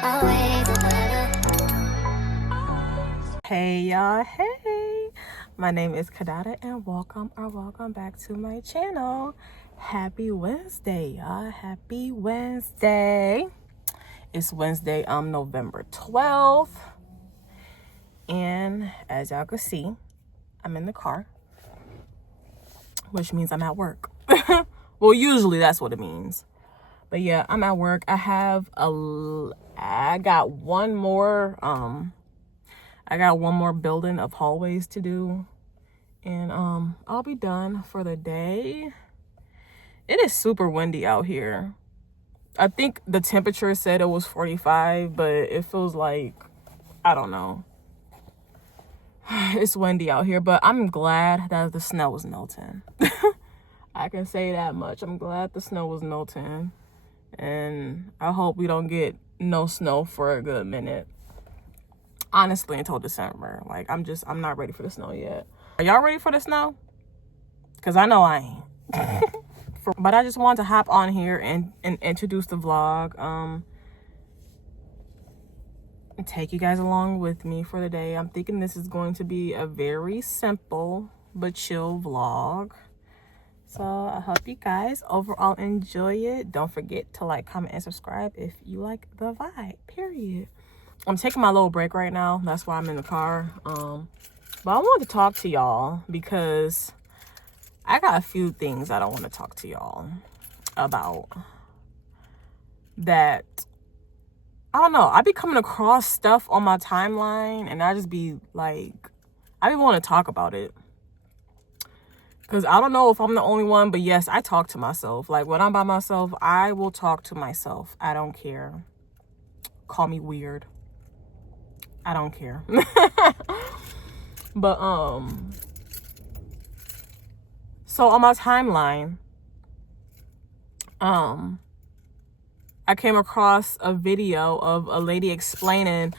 Hey y'all, hey, my name is Kidadag and welcome back to my channel. Happy Wednesday, y'all. Happy Wednesday. It's Wednesday, November 12th, and as y'all can see, I'm in the car, which means I'm at work. Well, usually that's what it means, but yeah, I'm at work. I got one more building of hallways to do, and I'll be done for the day. It is super windy out here. I think the temperature said it was 45, but it feels like, I don't know. It's windy out here, but I'm glad that the snow is melting. I can say that much. I'm glad the snow was melting, and I hope we don't get no snow for a good minute. Honestly, until December. Like, I'm not ready for the snow yet. Are y'all ready for the snow? Because I know I ain't. But I just wanted to hop on here and introduce the vlog. And take you guys along with me for the day. I'm thinking this is going to be a very simple but chill vlog. So I hope you guys overall enjoy it. Don't forget to like, comment, and subscribe if you like the vibe, period. I'm taking my little break right now. That's why I'm in the car. But I wanted to talk to y'all because I got a few things that I want to talk to y'all about. That, I don't know, I be coming across stuff on my timeline and I just be like, I be want to talk about it. Because I don't know if I'm the only one, but yes, I talk to myself. Like, when I'm by myself, I will talk to myself. I don't care. Call me weird. I don't care. But so on my timeline, I came across a video of a lady explaining,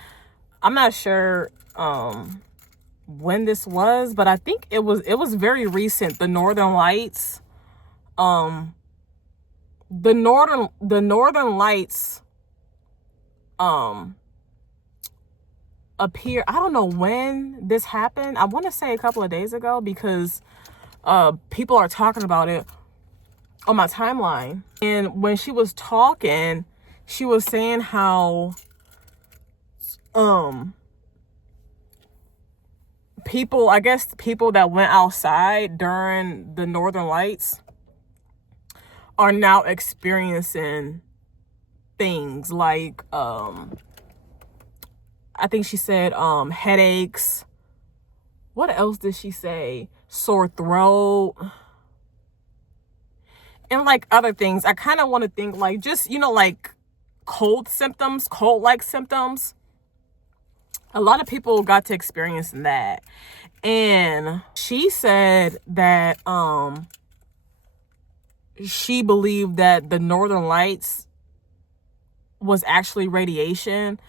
I'm not sure when this was, but I think it was very recent, the Northern Lights. The Northern Lights appear, I don't know when this happened. I want to say a couple of days ago, because people are talking about it on my timeline. And when she was talking, she was saying how people that went outside during the Northern Lights are now experiencing things like I think she said headaches. What else did she say? Sore throat. And like other things. I kind of want to think like just, like cold-like symptoms. A lot of people got to experience that. And she said that she believed that the Northern Lights was actually radiation.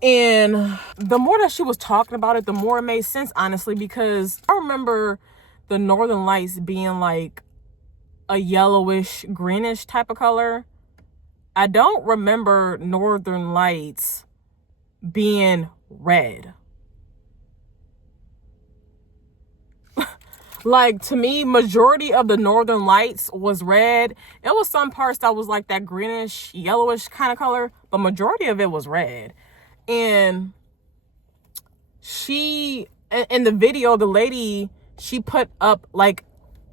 And the more that she was talking about it, the more it made sense, honestly, because I remember the Northern Lights being like a yellowish, greenish type of color. I don't remember Northern Lights being red. Like, to me, majority of the Northern Lights was red. It was some parts that was like that greenish, yellowish kind of color, but majority of it was red. And in the video, the lady, she put up like,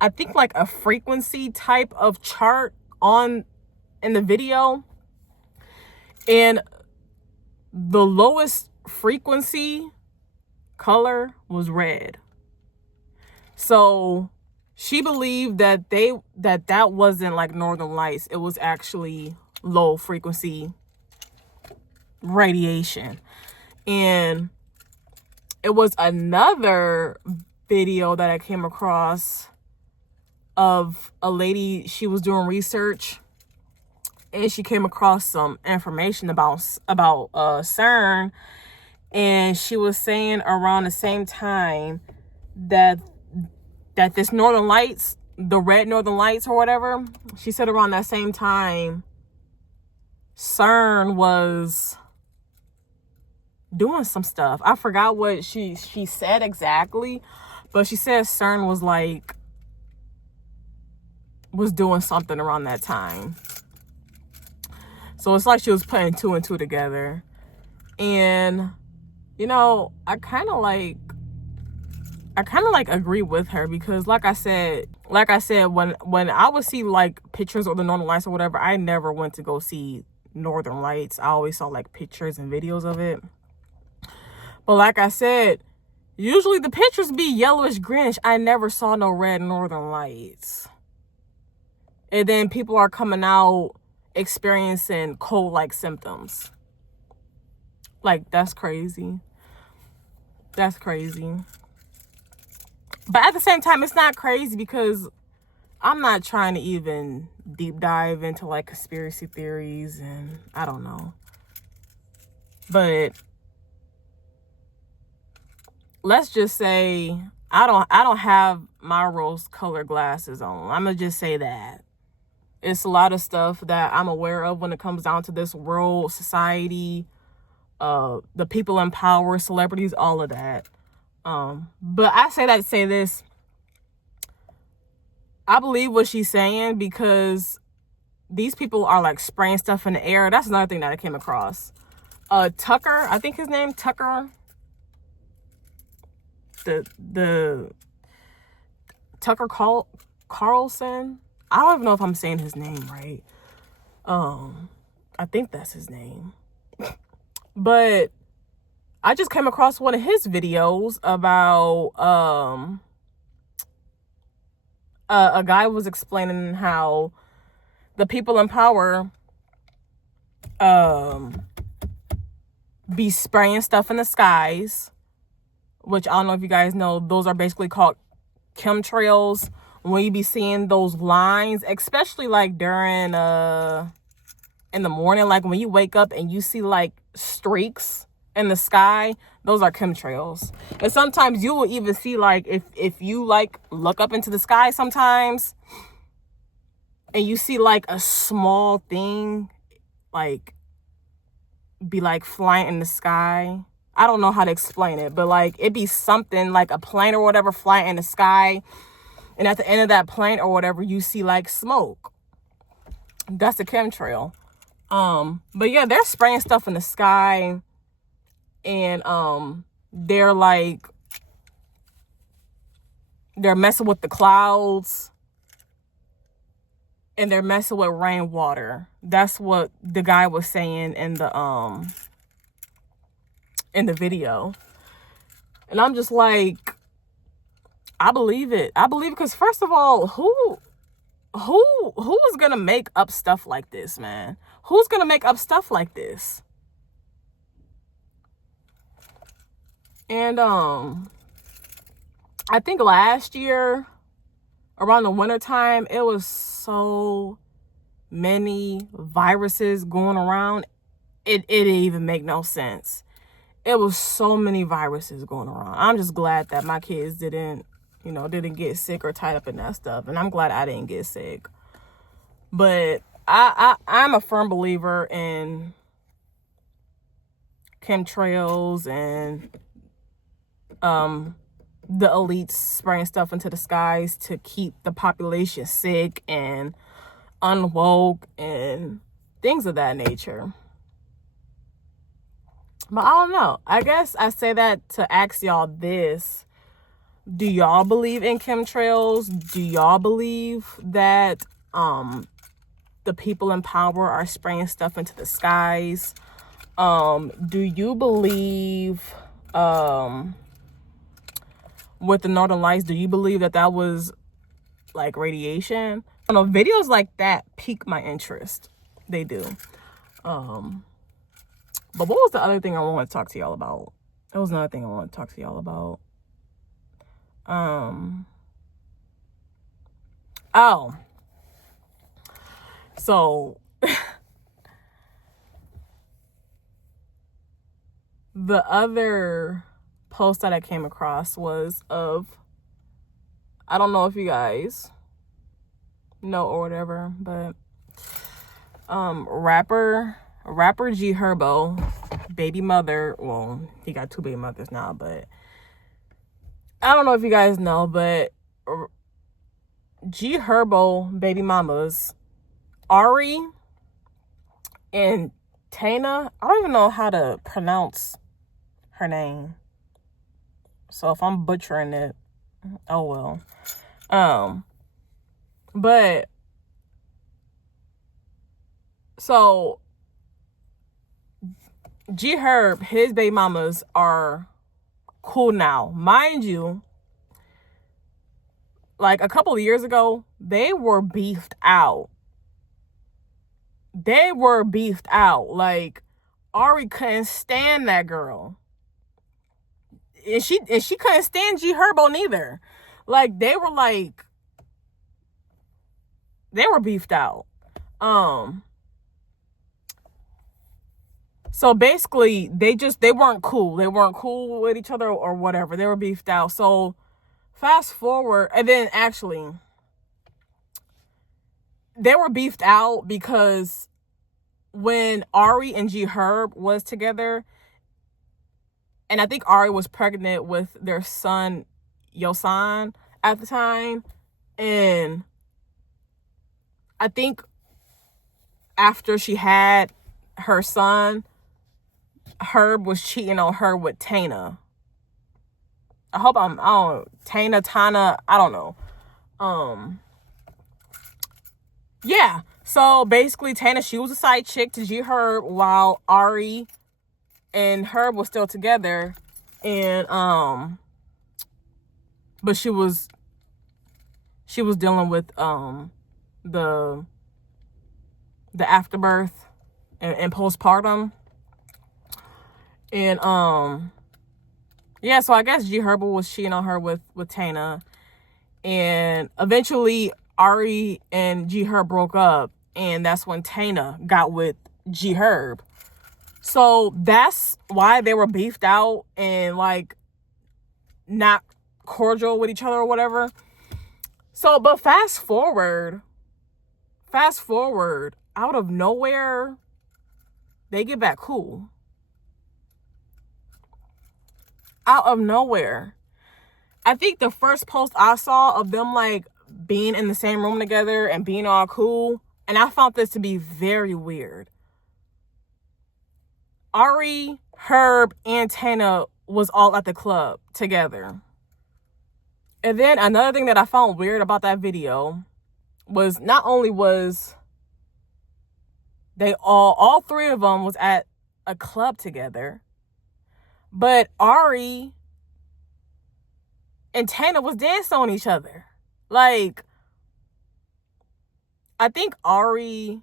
I think like a frequency type of chart in the video. And the lowest frequency color was red. So she believed that that wasn't like Northern Lights. It was actually low frequency radiation. And it was another video that I came across of a lady. She was doing research and she came across some information about CERN, and she was saying around the same time that this Northern Lights, the red Northern Lights or whatever, she said around that same time CERN was doing some stuff. I forgot what she said exactly, but she said CERN was doing something around that time. So it's like she was putting 2 and 2 together. And, you know, I kind of like agree with her, because like I said, when I would see like pictures of the Northern Lights or whatever, I never went to go see Northern Lights. I always saw like pictures and videos of it. But like I said, usually the pictures be yellowish greenish. I never saw no red Northern Lights. And then people are coming out experiencing cold-like symptoms. Like, that's crazy. That's crazy. But at the same time, it's not crazy, because I'm not trying to even deep dive into like conspiracy theories and I don't know. But let's just say I don't have my rose-colored glasses on. I'm gonna just say that. It's a lot of stuff that I'm aware of when it comes down to this world, society, the people in power, celebrities, all of that. But I say that to say this. I believe what she's saying, because these people are like spraying stuff in the air. That's another thing that I came across. Tucker, I think his name, Tucker. The Tucker Carlson. I don't even know if I'm saying his name right. I think that's his name. But I just came across one of his videos about a guy was explaining how the people in power be spraying stuff in the skies, which I don't know if you guys know, those are basically called chemtrails. When you be seeing those lines, especially like during in the morning, like when you wake up and you see like streaks in the sky, those are chemtrails. And sometimes you will even see like if you like look up into the sky sometimes and you see like a small thing like be like flying in the sky. I don't know how to explain it, but like it be something like a plane or whatever flying in the sky, and at the end of that plane or whatever you see like smoke. That's a chemtrail. But yeah, they're spraying stuff in the sky, and they're messing with the clouds, and they're messing with rainwater. That's what the guy was saying in the video. And I'm just like, I believe it. I believe it, because first of all, who is gonna make up stuff like this, man? Who's gonna make up stuff like this? And I think last year around the winter time, it was so many viruses going around. It didn't even make no sense. It was so many viruses going around. I'm just glad that my kids didn't get sick or tied up in that stuff. And I'm glad I didn't get sick. But I'm a firm believer in chemtrails and the elites spraying stuff into the skies to keep the population sick and unwoke and things of that nature. But I don't know. I guess I say that to ask y'all this. Do y'all believe in chemtrails? Do y'all believe that the people in power are spraying stuff into the skies? Do you believe with the Northern Lights, do you believe that was like radiation? I don't know, videos like that pique my interest. They do. But what was the other thing I want to talk to y'all about? There was another thing I want to talk to y'all about. Oh. So the other post that I came across was of, I don't know if you guys know or whatever, but rapper G Herbo, baby mother, well, he got 2 baby mothers now, but I don't know if you guys know, but G Herbo baby mamas, Ari and Tana, I don't even know how to pronounce her name. So if I'm butchering it, oh well. But so G Herb, his baby mamas are cool now. Mind you, like a couple of years ago, they were beefed out. Like, Ari couldn't stand that girl. And she couldn't stand G Herbo neither. Like, they were beefed out. So basically, they weren't cool. They weren't cool with each other or whatever. They were beefed out. So fast forward, and then actually, they were beefed out because when Ari and G Herb was together, and I think Ari was pregnant with their son, Yosan, at the time, and I think after she had her son, Herb was cheating on her with Tana. Tana, I don't know. Yeah. So basically, Tana, she was a side chick to G Herb while Ari and Herb was still together, and but she was dealing with the afterbirth and postpartum. And yeah, so I guess G Herbo was cheating on her with Tana, and eventually Ari and G Herb broke up, and that's when Tana got with G Herb. So that's why they were beefed out and like not cordial with each other or whatever. So, but fast forward, out of nowhere, they get back cool. Out of nowhere. I think the first post I saw of them like being in the same room together and being all cool, and I found this to be very weird. Ari, Herb, and Tana was all at the club together. And then another thing that I found weird about that video was not only was they all 3 of them was at a club together, but Ari and Tana was dancing on each other. Like, I think Ari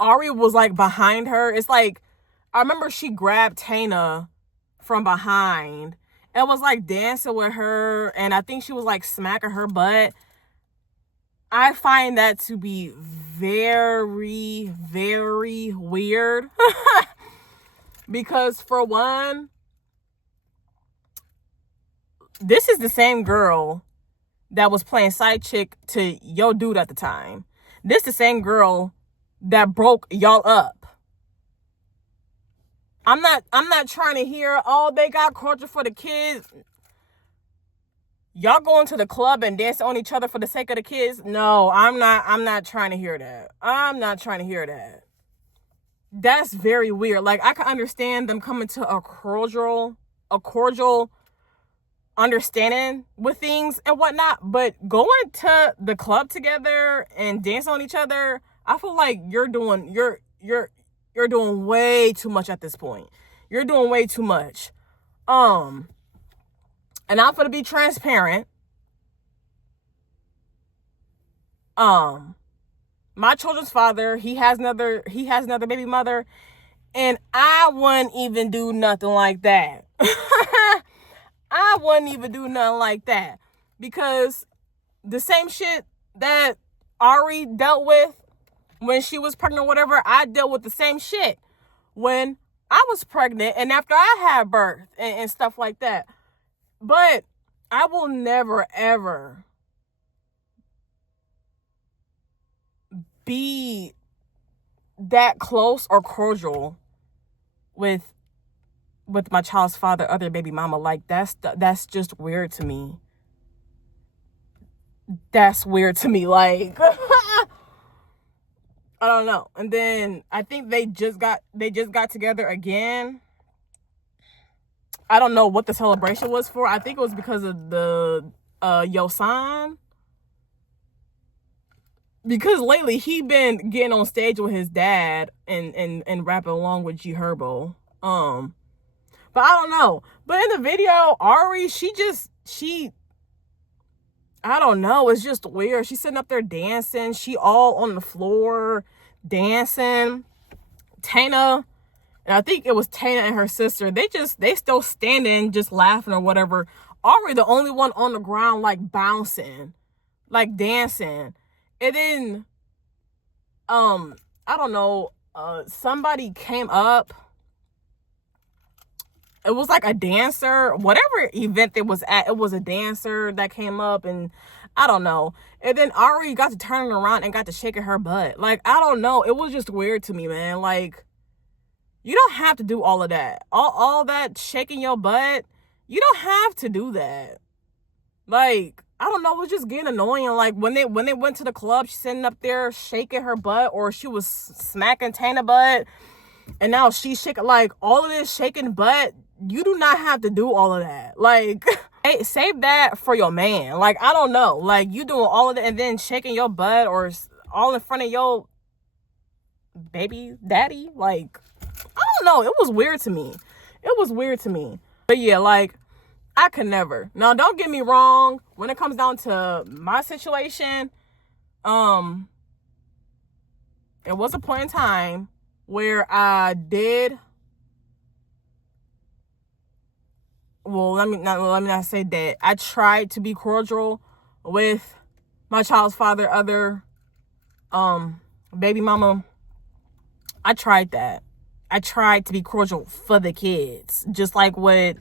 was like behind her. It's like, I remember she grabbed Tana from behind and was like dancing with her, and I think she was like smacking her butt. I find that to be very, very weird. Because for one, this is the same girl that was playing side chick to yo dude at the time. This the same girl that broke y'all up. I'm not trying to hear, oh, they got culture for the kids. Y'all going to the club and dance on each other for the sake of the kids? No, I'm not trying to hear that. I'm not trying to hear that. That's very weird. Like, I can understand them coming to a cordial understanding with things and whatnot, but going to the club together and dance on each other, I feel like you're doing way too much at this point. You're doing way too much. And I'm gonna be transparent. My children's father, he has another baby mother, and I wouldn't even do nothing like that. I wouldn't even do nothing like that, because the same shit that Ari dealt with when she was pregnant or whatever, I dealt with the same shit when I was pregnant and after I had birth and stuff like that. But I will never, ever be that close or cordial with my child's father, other baby mama. Like, that's just weird to me. That's weird to me. Like, I don't know. And then I think they just got together again. I don't know what the celebration was for. I think it was because of the Yosan. Because lately he been getting on stage with his dad and rapping along with G Herbo. But I don't know. But in the video, Ari, I don't know. It's just weird. She's sitting up there dancing. She all on the floor dancing. Tana, and I think it was Tana and her sister, they still standing, just laughing or whatever. Ari, the only one on the ground, like bouncing, like dancing. And then, I don't know, somebody came up. It was like a dancer, whatever event it was at, it was a dancer that came up, and I don't know. And then Ari got to turning around and got to shaking her butt. Like, I don't know. It was just weird to me, man. Like, you don't have to do all of that. All that shaking your butt, you don't have to do that. Like, I don't know, it was just getting annoying. Like, when they went to the club, she's sitting up there shaking her butt, or she was smacking Tana butt, and now she's shaking, like, all of this shaking butt. You do not have to do all of that. Like, hey, save that for your man. Like, I don't know. Like, you doing all of that and then shaking your butt or all in front of your baby daddy. Like, I don't know. It was weird to me. It was weird to me. But yeah, like, I could never. Now, don't get me wrong. When it comes down to my situation, it was a point in time where I did. Well, let me not say that. I tried to be cordial with my child's father, other baby mama. I tried that. I tried to be cordial for the kids, just like what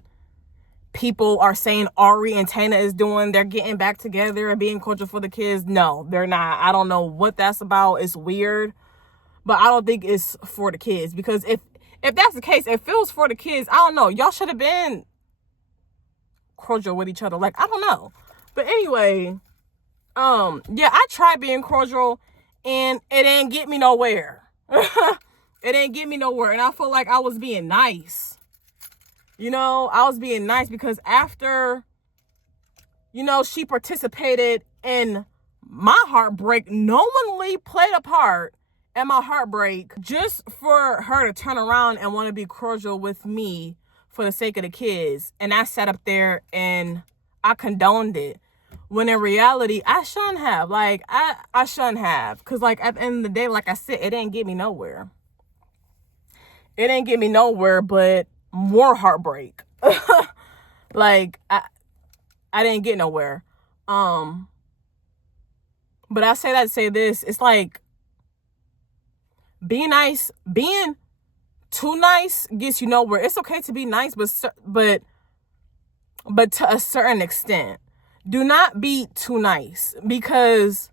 people are saying Ari and Tana is doing. They're getting back together and being cordial for the kids. No, they're not. I don't know what that's about. It's weird, but I don't think it's for the kids, because if that's the case, if it was for the kids, I don't know. Y'all should have been cordial with each other. Like, I don't know. But anyway, yeah, I tried being cordial and it didn't get me nowhere. It didn't get me nowhere. And I feel like I was being nice. You know, I was being nice because after, you know, she participated in my heartbreak, knowingly played a part in my heartbreak, just for her to turn around and want to be cordial with me for the sake of the kids. And I sat up there and I condoned it, when in reality, I shouldn't have. Like, I shouldn't have. Because, like, at the end of the day, like I said, it didn't get me nowhere. It didn't get me nowhere, but more heartbreak. Like, I didn't get nowhere. But I say that to say this. It's like, being nice, being too nice gets you nowhere. It's okay to be nice, but to a certain extent. Do not be too nice, because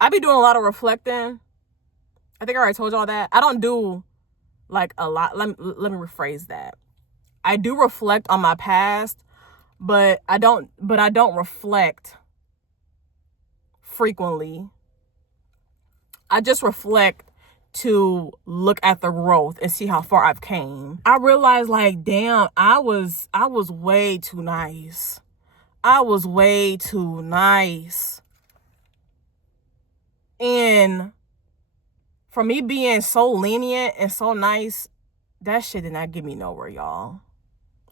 I be doing a lot of reflecting. I think I already told y'all that. I don't do like a lot. Let me rephrase that. I do reflect on my past, but I don't reflect frequently. I just reflect to look at the growth and see how far I've came. I realized, like, damn, I was way too nice. I was way too nice. And for me being so lenient and so nice, that shit did not get me nowhere, y'all.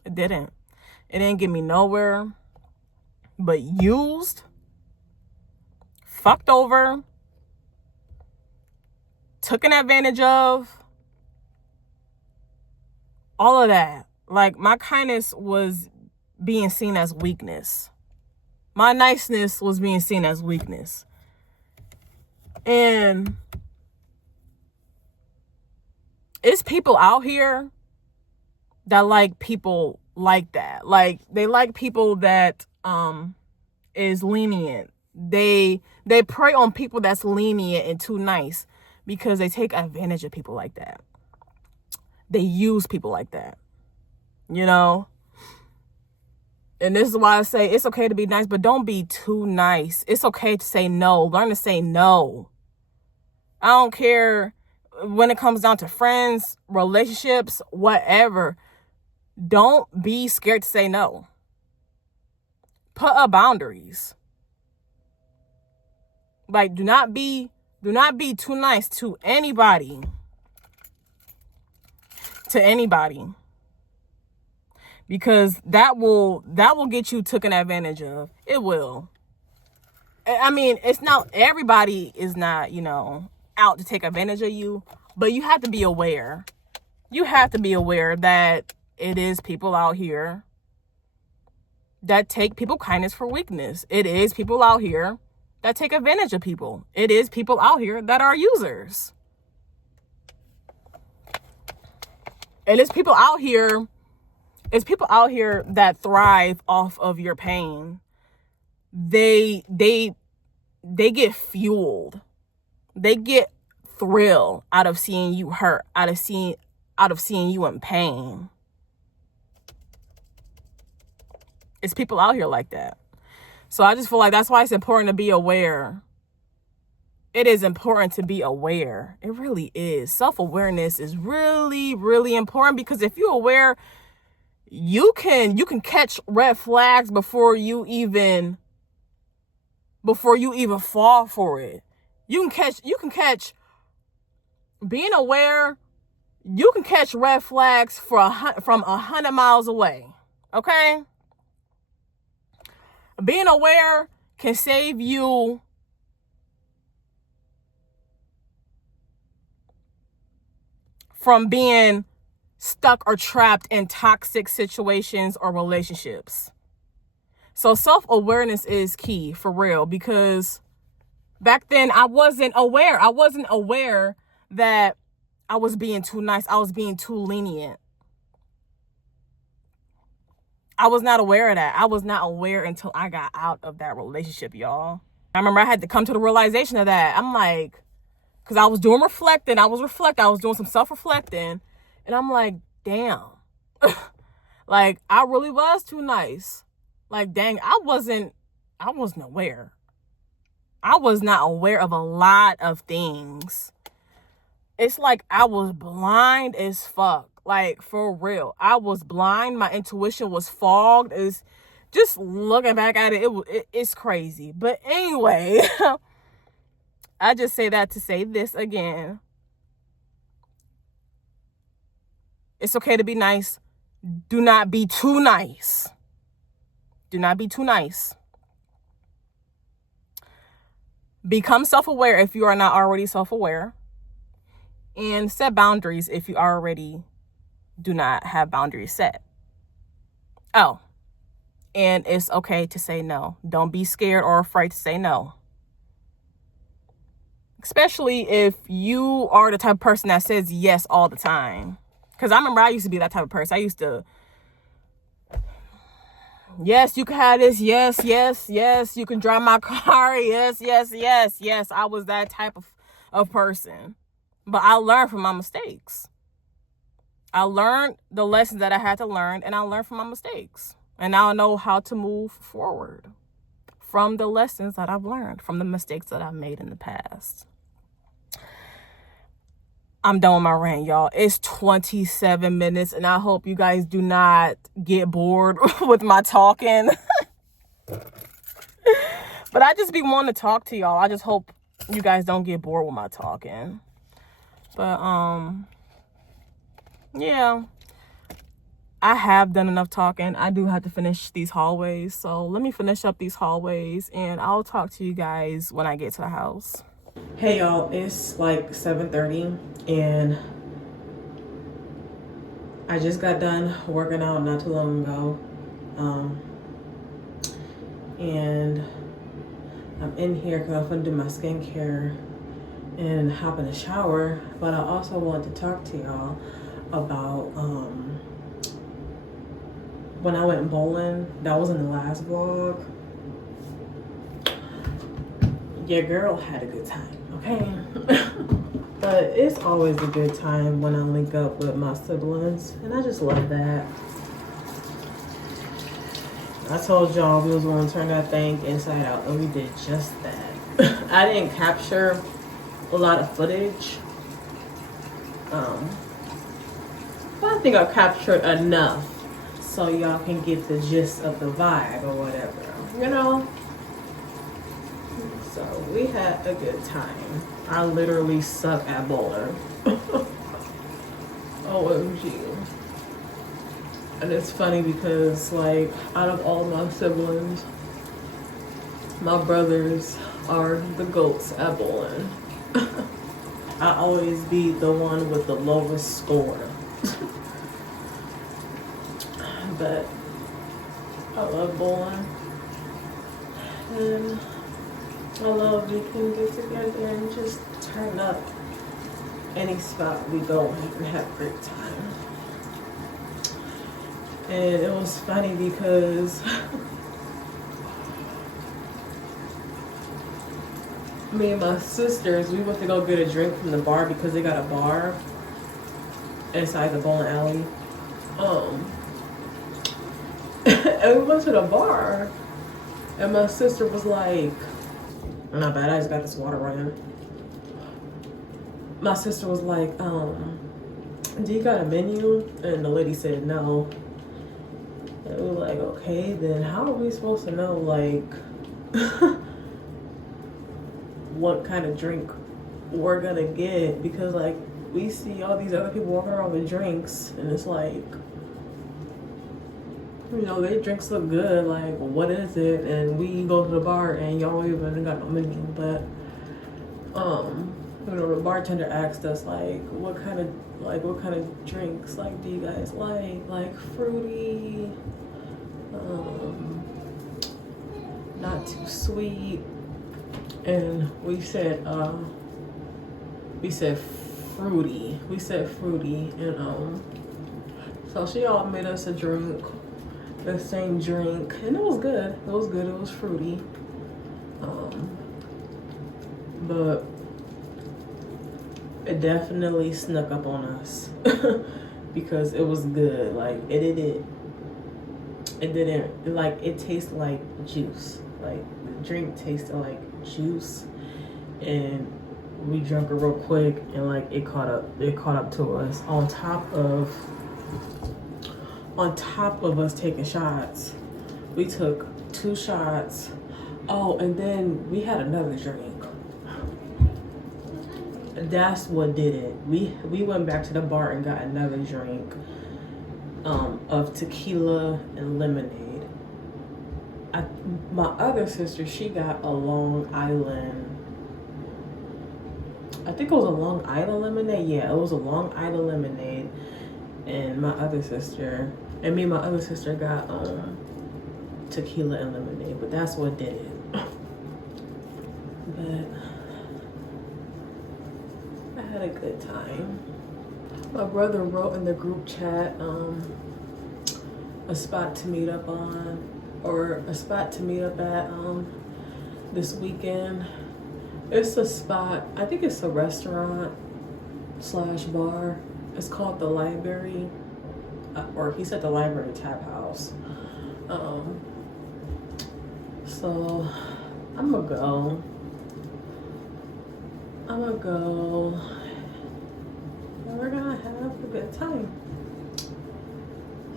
It didn't. It didn't get me nowhere. But used, fucked over, taken advantage of, all of that. Like, my kindness was being seen as weakness. My niceness was being seen as weakness. And it's people out here that like people like that. Like, they like people that is lenient. They prey on people that's lenient and too nice, because they take advantage of people like that. they use people like that, you know? And this is why I say it's okay to be nice, but don't be too nice. It's okay to say no. Learn to say no. I don't care when it comes down to friends, relationships, whatever. Don't be scared to say no. Put up boundaries. Like, do not be too nice to anybody. To anybody. Because that will get you taken advantage of. It will. I mean, it's not, everybody is not, you know, out to take advantage of you, but you have to be aware. You have to be aware that it is people out here that take people kindness for weakness. It is people out here that take advantage of people. It is people out here that are users. And it's people out here that thrive off of your pain. They get fueled. They get thrill out of seeing you hurt, out of seeing you in pain. It's people out here like that. So I just feel like that's why it's important to be aware. It is important to be aware. It really is. Self-awareness is really, really important, because if you're aware, you can catch red flags before you even fall for it. You can catch being aware. You can catch red flags from 100 miles away. Okay? Being aware can save you from being stuck or trapped in toxic situations or relationships. So self-awareness is key, for real, because back then I wasn't aware. I wasn't aware that I was being too nice. I was being too lenient. I was not aware of that. I was not aware until I got out of that relationship, y'all. I remember I had to come to the realization of that. I'm like, because I was doing reflecting. I was doing some self-reflecting. And I'm like, damn. Like, I really was too nice. Like, dang, I wasn't aware. I was not aware of a lot of things. It's like I was blind as fuck. Like, for real. I was blind. My intuition was fogged. It's just looking back at it, it's crazy. But anyway, I just say that to say this again. It's okay to be nice. Do not be too nice. Do not be too nice. Become self-aware if you are not already self-aware. And set boundaries if you already do not have boundaries set. Oh, and it's okay to say no. Don't be scared or afraid to say no. Especially if you are the type of person that says yes all the time. Because I remember I used to be that type of person. I used to, yes, you can have this. Yes, yes, yes. You can drive my car. Yes, yes, yes, yes. I was that type of person. But I learned from my mistakes. I learned the lessons that I had to learn, and I learned from my mistakes. And now I know how to move forward from the lessons that I've learned, from the mistakes that I've made in the past. I'm done with my rant, y'all. It's 27 minutes, and I hope you guys do not get bored with my talking. But I just be wanting to talk to y'all. I just hope you guys don't get bored with my talking. But, yeah, I have done enough talking. I do have to finish these hallways. So let me finish up these hallways, and I'll talk to you guys when I get to the house. Hey, y'all, it's like 7:30, and I just got done working out not too long ago. And I'm in here because I'm going to do my skincare and hop in the shower, but I also want to talk to y'all about when I went bowling. That was in the last vlog. Your girl had a good time, okay? But it's always a good time when I link up with my siblings, and I just love that. I told y'all we was going to turn that thing inside out, and we did just that. I didn't capture a lot of footage, but I think I captured enough so y'all can get the gist of the vibe or whatever, you know? So we had a good time. I literally suck at bowling. OMG. And it's funny because, like, out of all my siblings, my brothers are the goats at bowling. I always be the one with the lowest score. But I love bowling. And I love we can get together and just turn up any spot we go and have a great time. And it was funny because me and my sisters, we went to go get a drink from the bar because they got a bar inside the bowling alley. And we went to the bar, and my sister was like, not bad, I just got this water running. My sister was like, do you got a menu? And the lady said no. And we were like, okay, then how are we supposed to know, like, what kind of drink we're gonna get? Because, like, we see all these other people walking around with drinks, and it's like, you know, their drinks look good, like, what is it? And we go to the bar and y'all even got no menu. But you know, the bartender asked us, like, what kind of drinks, like, do you guys like fruity, not too sweet? And we said fruity. We said fruity, and so she all made us a drink, the same drink, and it was good. It was good. It was fruity, but it definitely snuck up on us because it was good. Like, it didn't like, it tasted like juice. Like, the drink tasted like juice, and we drank it real quick, and like it caught up to us. On top of us taking shots, we took 2 shots. Oh, and then we had another drink. That's what did it. We went back to the bar and got another drink of tequila and lemonade. My other sister, she got a Long Island. I think it was a Long Island lemonade. Yeah, it was a Long Island lemonade. And my other sister, and me and my other sister got tequila and lemonade. But that's what did it. But I had a good time. My brother wrote in the group chat a spot to meet up on, or a spot to meet up at this weekend. It's a spot, I think it's a restaurant slash bar. It's called the Library, or he said the Library Tap House. So I'm gonna go. And we're gonna have a good time.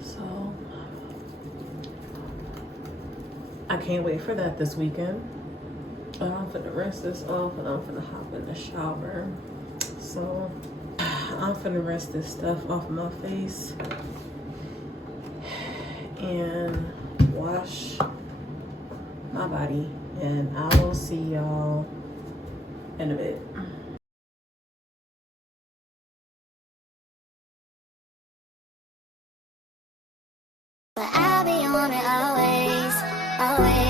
So I can't wait for that this weekend. I'm finna rinse this off and I'm finna hop in the shower. So I'm finna rinse this stuff off my face and wash my body, and I will see y'all in a bit. But I'll be on it always, always.